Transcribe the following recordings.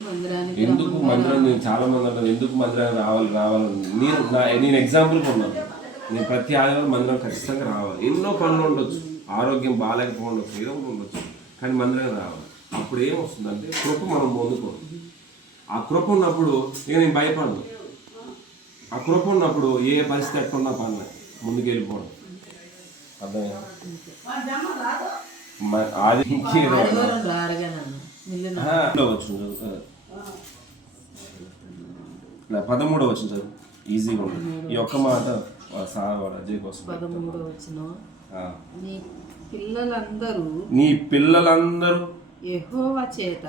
ఎందుకు మందిరం చాలా మంది అంటారు ఎందుకు మందిరానికి రావాలని నేను ఎగ్జాంపుల్ ఉన్నాను. నేను ప్రతి ఆదివారం మందిరం ఖచ్చితంగా రావాలి. ఎన్నో పనులు ఉండొచ్చు, ఆరోగ్యం బాగాలేకపోవచ్చు, ఏదో ఉండొచ్చు, కానీ మందిరానికి రావాలి. అప్పుడు ఏమొస్తుందంటే కృప మనం పొందుకోవాలి. ఆ కృప ఉన్నప్పుడు ఇక నేను భయపడను. ఆ కృప ఉన్నప్పుడు ఏ పరిస్థితి ఎట్టున్నా పని ముందుకు వెళ్ళిపోవడం. అర్థమైనా? అది వచ్చు 13వ వచ్చిన ఈజీగా ఉంటుంది. ఈ ఒక్క మాట సార్ వాడు అజయ్ కోసం 13వ వచనం, నీ పిల్లలందరూ యెహోవా చేత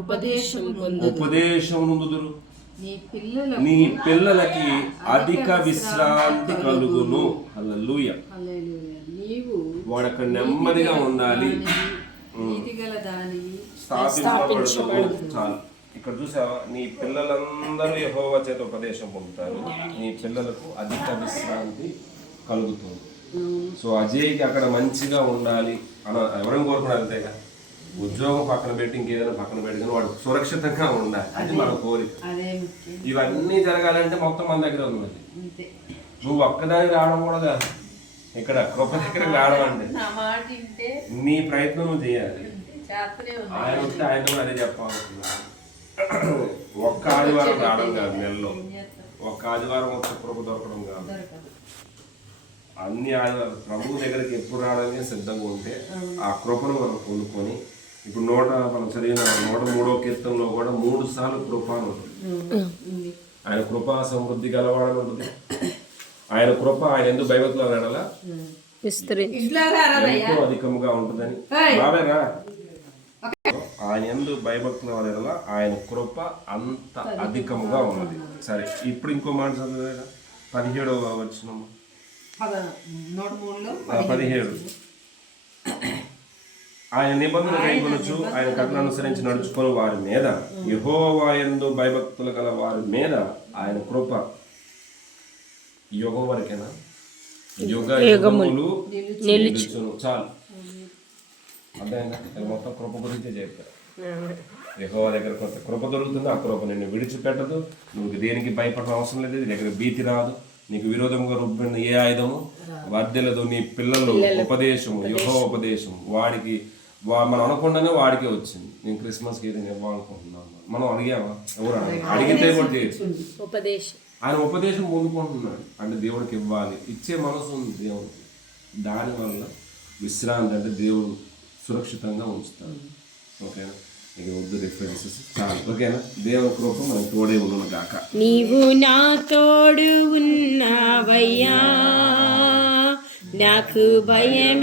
ఉపదేశం నొందుదురు, నీ పిల్లలకి అధిక విశ్రాంతి కలుగును. హల్లెలూయా. వాడు అక్కడ నెమ్మదిగా ఉండాలి, స్థాపించబడదు. చాలు. ఇక్కడ చూసావా, నీ పిల్లలందరూ యెహోవా చేత ఉపదేశం పొందుతారు, నీ పిల్లలకు అధిక విశ్రాంతి కలుగుతుంది. సో అజయ్కి అక్కడ మంచిగా ఉండాలి అని ఎవరైనా కోరుకున్నారు. అంతేగా ఉద్యోగం పక్కన పెట్టి ఇంకేదైనా పక్కన పెట్టి కానీ వాడు సురక్షితంగా ఉండాలి, అది మన కోరిక. ఇవన్నీ జరగాలంటే మొత్తం మన దగ్గర ఉన్నది. నువ్వు ఒక్కదానికి రావడం కూడా కాదు, ఇక్కడ కృప దగ్గరికి రావడం అంటే నీ ప్రయత్నం నువ్వు చేయాలి. ఆయన వస్తే ఆయన కూడా అదే చెప్పాలనుకున్నాను. ఒక్క ఆదివారం రావడం కాదు, నెలలో ఒక్క ఆదివారం ఒక్క కృప దొరకడం కాదు, అన్ని ఆదివారం ప్రభు దగ్గరికి ఎప్పుడు రావడానికి సిద్ధంగా ఉంటే ఆ కృపను మనం పొందుకొని. ఇప్పుడు మనం చదివిన 103వ కీర్తనలో కూడా 3 సార్లు కృప అని ఉంటుంది. ఆయన కృపా సమృద్ధి గలవాడని ఉంటుంది. ఆయన కృప ఆయన ఎందుకు భయభక్తులు అనడలా ఎంతో అధికముగా ఉంటుందని. బాబేరా, ఆయన ఎందు భయభక్తుల వల్ల ఆయన కృప అంత అధికముగా ఉన్నది. సరే, ఇప్పుడు ఇంకో మాట చదివేదా 17వ వచనం 17. ఆయన నిబంధన కైకొనొచ్చు, ఆయన కట్టలను అనుసరించి నడుచుకొని వారి మీద, యెహోవా యందు భయభక్తులు గల వారి మీద ఆయన కృప యుగం వరకేనా, యుగములు నిలుచును. చాలు. అర్థమైందా? మొత్తం కృప గురించే చెప్పారు. యెహోవా దగ్గర కొంత కృప దొరుకుతుంది. ఆ కృప నిన్ను విడిచిపెట్టదు. నువ్వు దేనికి భయపడడం అవసరం లేదు. దగ్గర భీతి రాదు. నీకు విరోధంగా రుబ్బిన ఏ ఆయుధము వర్దెలదు. నీ పిల్లలు ఉపదేశము, యెహోవా ఉపదేశము వాడికి మనం అనకుండానే వాడికే వచ్చింది. నేను క్రిస్మస్కి ఏదైనా ఇవ్వాలనుకుంటున్నాను, మనం అడిగామా? ఎవరు అడిగితే కూడా చేయొచ్చు. ఆయన ఉపదేశం పొందుకుంటున్నాడు అంటే దేవుడికి ఇవ్వాలి. ఇచ్చే మనసు ఉంది దేవుడికి. దానివల్ల విశ్రాంతి అంటే దేవుడు సురక్షితంగా ఉంచుతాడు. ఓకేనా? ఇక వద్దు రిఫరెన్సెస్, చాలు. ఓకేనా? దేవుని కృప మనకు తోడే ఉన్నను గాక. నీవు నా తోడు ఉన్నావయ్యా, నాకు భయం